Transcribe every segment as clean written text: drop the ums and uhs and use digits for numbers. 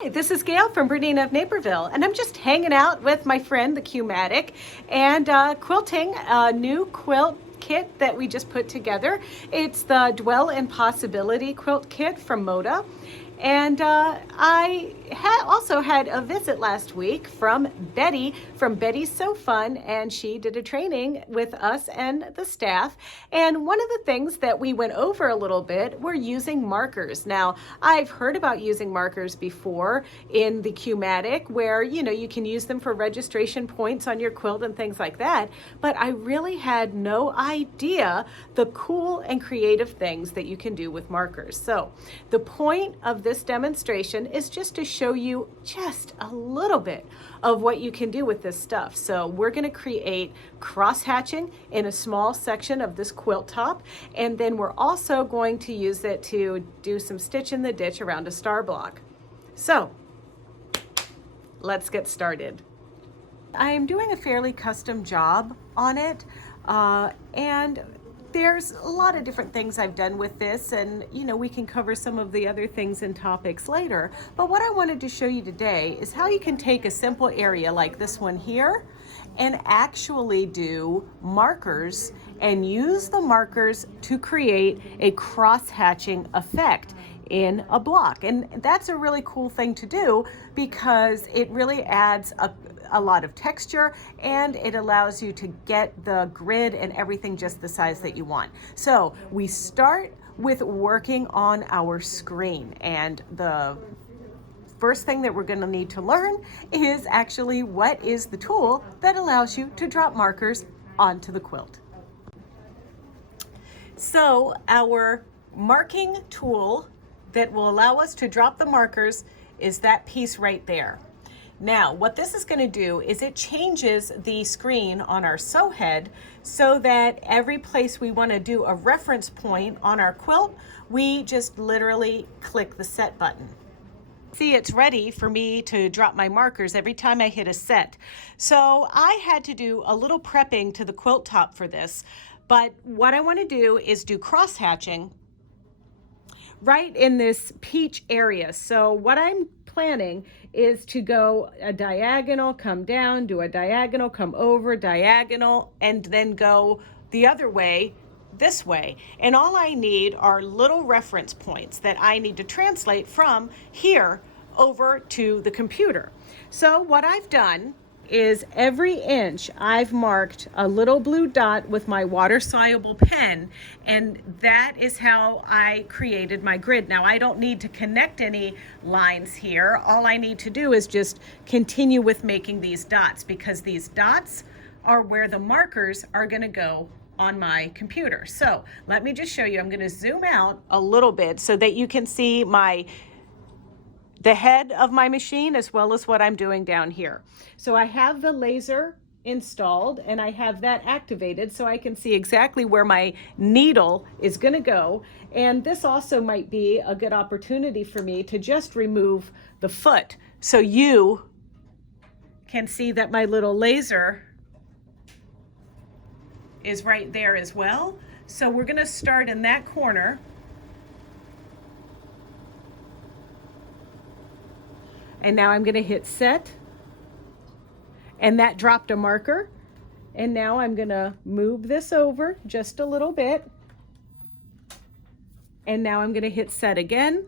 Hey, this is Gayle from BERNINA of Naperville, and I'm just hanging out with my friend, the Q-matic, and quilting a new quilt kit that we just put together. It's the Dwell in Possibility quilt kit from Moda. And I also had a visit last week from Betty from Betty's So Fun, and she did a training with us and the staff. And one of the things that we went over a little bit were using markers. Now, I've heard about using markers before in the Q-matic, where you can use them for registration points on your quilt and things like that. But I really had no idea the cool and creative things that you can do with markers. So the point of this demonstration is just to show you just a little bit of what you can do with this stuff. So we're going to create cross hatching in a small section of this quilt top, and then we're also going to use it to do some stitch in the ditch around a star block. So let's get started. I am doing a fairly custom job on it, and there's a lot of different things I've done with this, and we can cover some of the other things and topics later. But what I wanted to show you today is how you can take a simple area like this one here and actually do markers and use the markers to create a cross-hatching effect in a block. And that's a really cool thing to do because it really adds a lot of texture, and it allows you to get the grid and everything just the size that you want. So we start with working on our screen, and the first thing that we're going to need to learn is actually what is the tool that allows you to drop markers onto the quilt. So our marking tool that will allow us to drop the markers is that piece right there. Now, what this is going to do is it changes the screen on our sew head so that every place we want to do a reference point on our quilt, we just literally click the set button. See, it's ready for me to drop my markers every time I hit a set. So I had to do a little prepping to the quilt top for this, but what I want to do is do cross hatching right in this peach area. So what I'm planning is to go a diagonal, come down, do a diagonal, come over, diagonal, and then go the other way, this way. And all I need are little reference points that I need to translate from here over to the computer. So what I've done is every inch I've marked a little blue dot with my water soluble pen, and that is how I created my grid. Now I don't need to connect any lines here. All I need to do is just continue with making these dots, because these dots are where the markers are going to go on my computer. So let me just show you. I'm going to zoom out a little bit so that you can see the head of my machine as well as what I'm doing down here. So I have the laser installed and I have that activated so I can see exactly where my needle is going to go. And this also might be a good opportunity for me to just remove the foot so you can see that my little laser is right there as well. So we're going to start in that corner. And now I'm going to hit set, and that dropped a marker. And now I'm going to move this over just a little bit, and now I'm going to hit set again.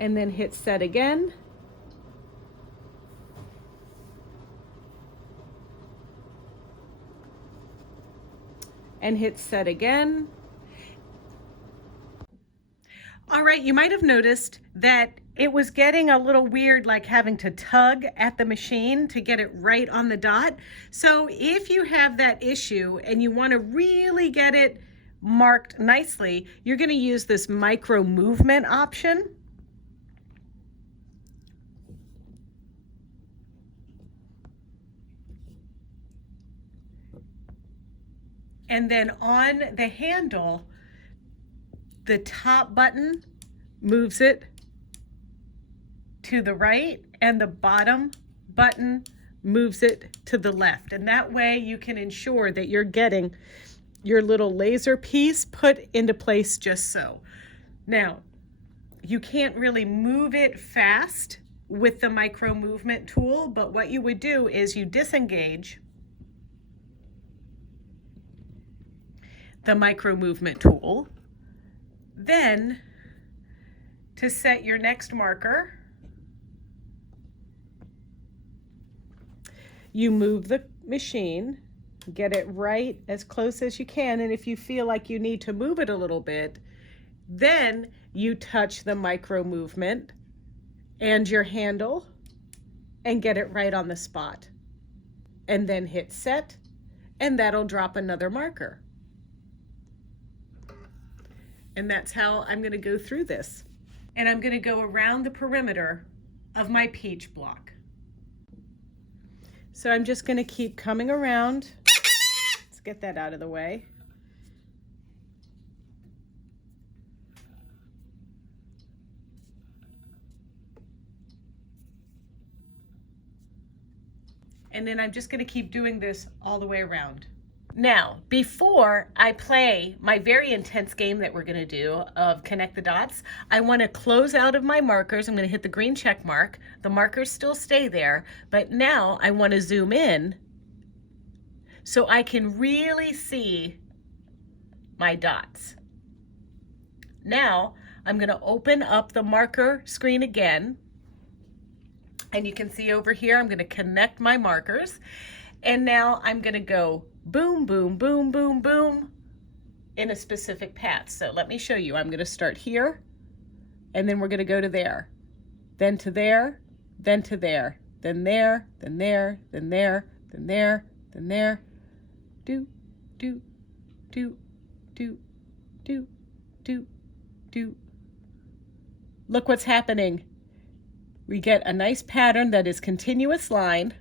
And then hit set again. And hit set again. All right, you might have noticed that it was getting a little weird, like having to tug at the machine to get it right on the dot. So if you have that issue and you want to really get it marked nicely, you're going to use this micro movement option. And then on the handle, the top button moves it to the right and the bottom button moves it to the left. And that way you can ensure that you're getting your little laser piece put into place just so. Now, you can't really move it fast with the micro movement tool, but what you would do is you disengage the micro movement tool. Then, to set your next marker, you move the machine, get it right as close as you can, and if you feel like you need to move it a little bit, then you touch the micro movement and your handle and get it right on the spot. And then hit set, and that'll drop another marker. And that's how I'm going to go through this. And I'm going to go around the perimeter of my peach block. So I'm just going to keep coming around. Let's get that out of the way. And then I'm just going to keep doing this all the way around. Now, before I play my very intense game that we're going to do of connect the dots, I want to close out of my markers. I'm going to hit the green check mark. The markers still stay there, but now I want to zoom in so I can really see my dots. Now, I'm going to open up the marker screen again. And you can see over here, I'm going to connect my markers. And now I'm going to go boom, boom, boom, boom, boom in a specific path. So let me show you. I'm going to start here, and then we're going to go to there, then to there, then to there, then there, then there, then there, then there, then there. Do, do, do, do, do, do, do. Look what's happening. We get a nice pattern that is continuous line.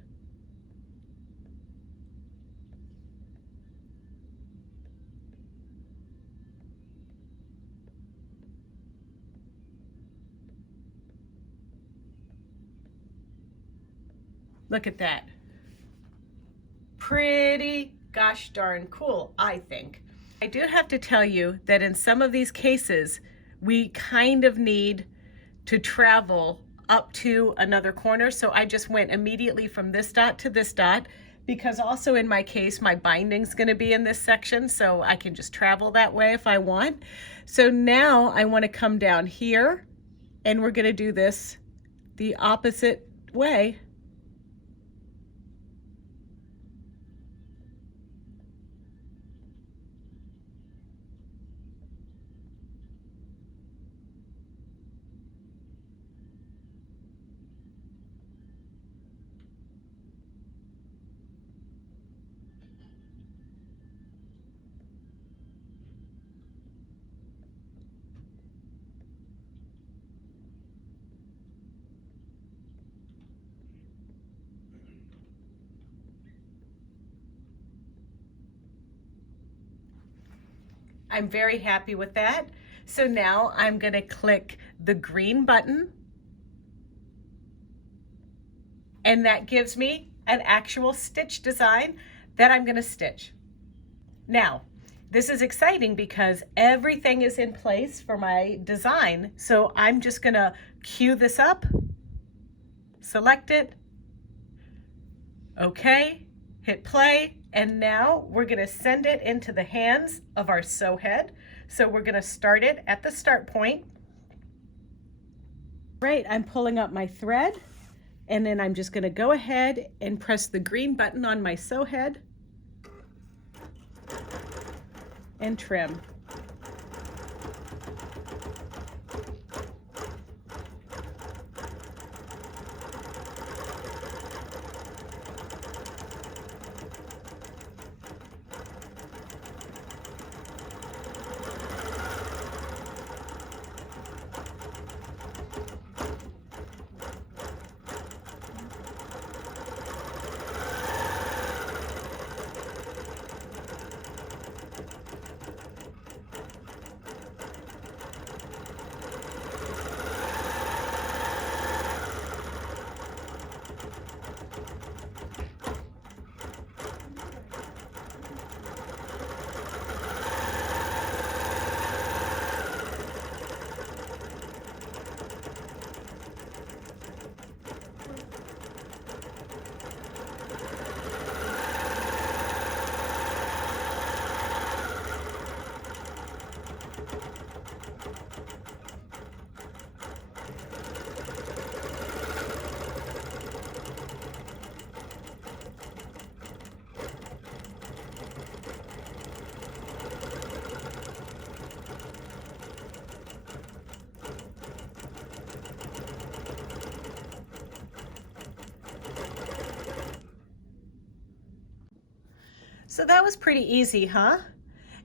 Look at that. Pretty gosh darn cool, I think. I do have to tell you that in some of these cases, we kind of need to travel up to another corner. So I just went immediately from this dot to this dot, because also in my case, my binding's gonna be in this section, so I can just travel that way if I want. So now I wanna come down here, and we're gonna do this the opposite way. I'm very happy with that. So now I'm going to click the green button, and that gives me an actual stitch design that I'm going to stitch. Now, this is exciting because everything is in place for my design. So I'm just going to cue this up, select it, okay, hit play. And now we're going to send it into the hands of our sew head. So we're going to start it at the start point. Right, I'm pulling up my thread, and then I'm just going to go ahead and press the green button on my sew head and trim. So that was pretty easy, huh?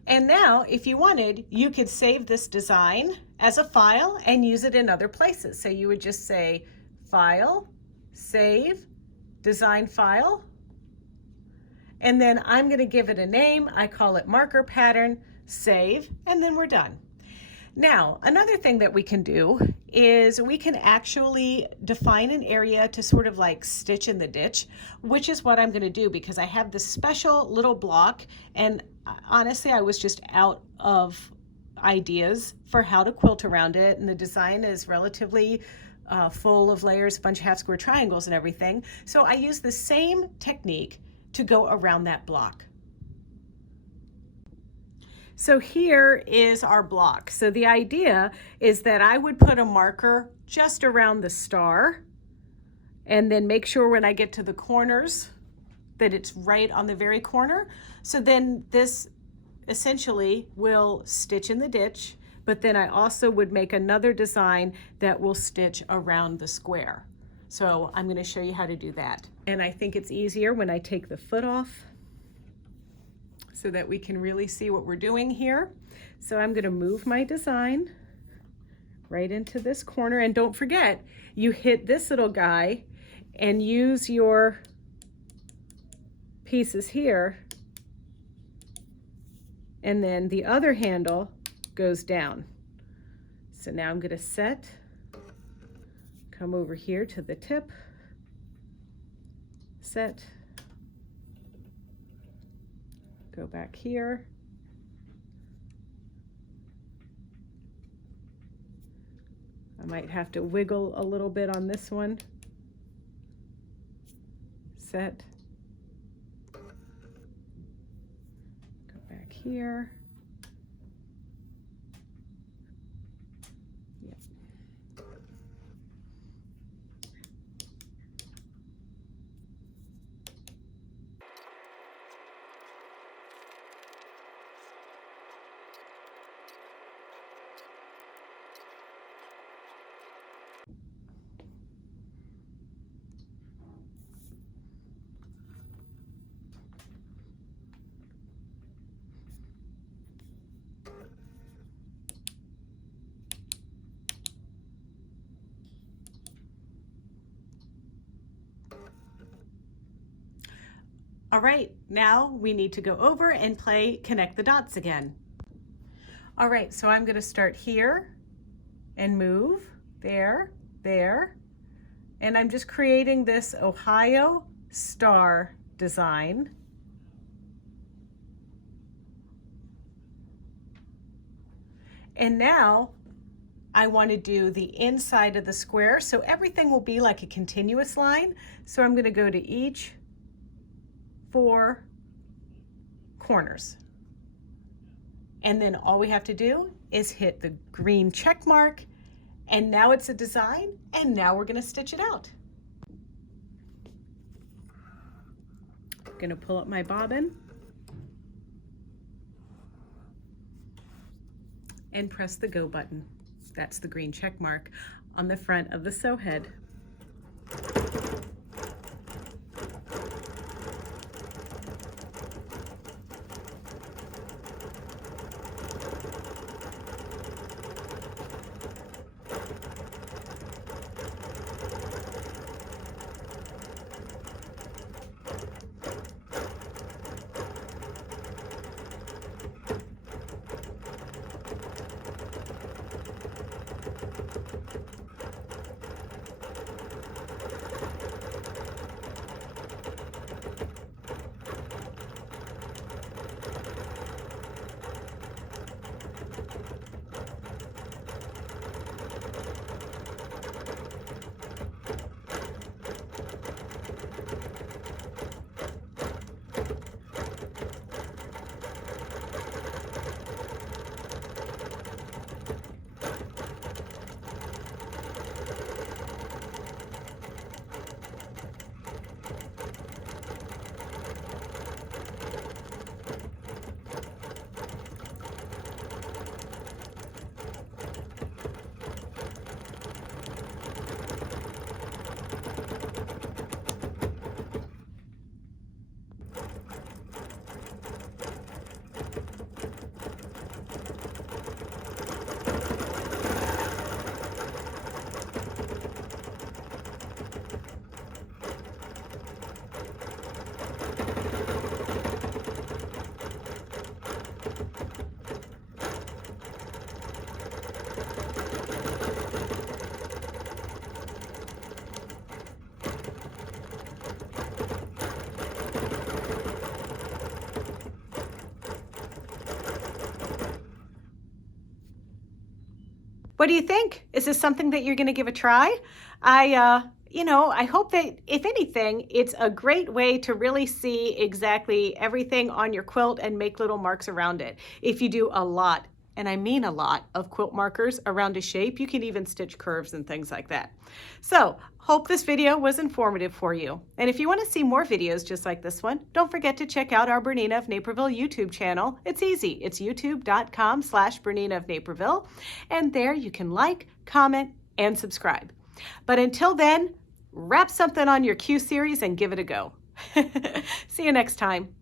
And now, if you wanted, you could save this design as a file and use it in other places. So you would just say, File, Save, Design File, and then I'm going to give it a name. I call it Marker Pattern, Save, and then we're done. Now, another thing that we can do is we can actually define an area to sort of like stitch in the ditch, which is what I'm going to do because I have this special little block, and honestly, I was just out of ideas for how to quilt around it, and the design is relatively full of layers, a bunch of half square triangles and everything. So I use the same technique to go around that block. So here is our block. So the idea is that I would put a marker just around the star and then make sure when I get to the corners that it's right on the very corner. So then this essentially will stitch in the ditch, but then I also would make another design that will stitch around the square. So I'm going to show you how to do that. And I think it's easier when I take the foot off, so that we can really see what we're doing here. So I'm going to move my design right into this corner, and don't forget, you hit this little guy and use your pieces here, and then the other handle goes down. So now I'm going to set, come over here to the tip, set, go back here, I might have to wiggle a little bit on this one, set, go back here, yep. All right, now we need to go over and play connect the dots again. All right, so I'm going to start here and move there, there, and I'm just creating this Ohio star design. And now I want to do the inside of the square, so everything will be like a continuous line. So I'm going to go to each 4 corners. And then all we have to do is hit the green check mark, and now it's a design, and now we're going to stitch it out. I'm going to pull up my bobbin and press the go button. That's the green check mark on the front of the sew head. What do you think? Is this something that you're going to give a try? I hope that, if anything, it's a great way to really see exactly everything on your quilt and make little marks around it. If you do a lot, and I mean a lot, of quilt markers around a shape, you can even stitch curves and things like that. So, hope this video was informative for you. And if you want to see more videos just like this one, don't forget to check out our BERNINA of Naperville YouTube channel. It's easy. It's youtube.com/BERNINA of Naperville. And there you can like, comment, and subscribe. But until then, wrap something on your Q series and give it a go. See you next time.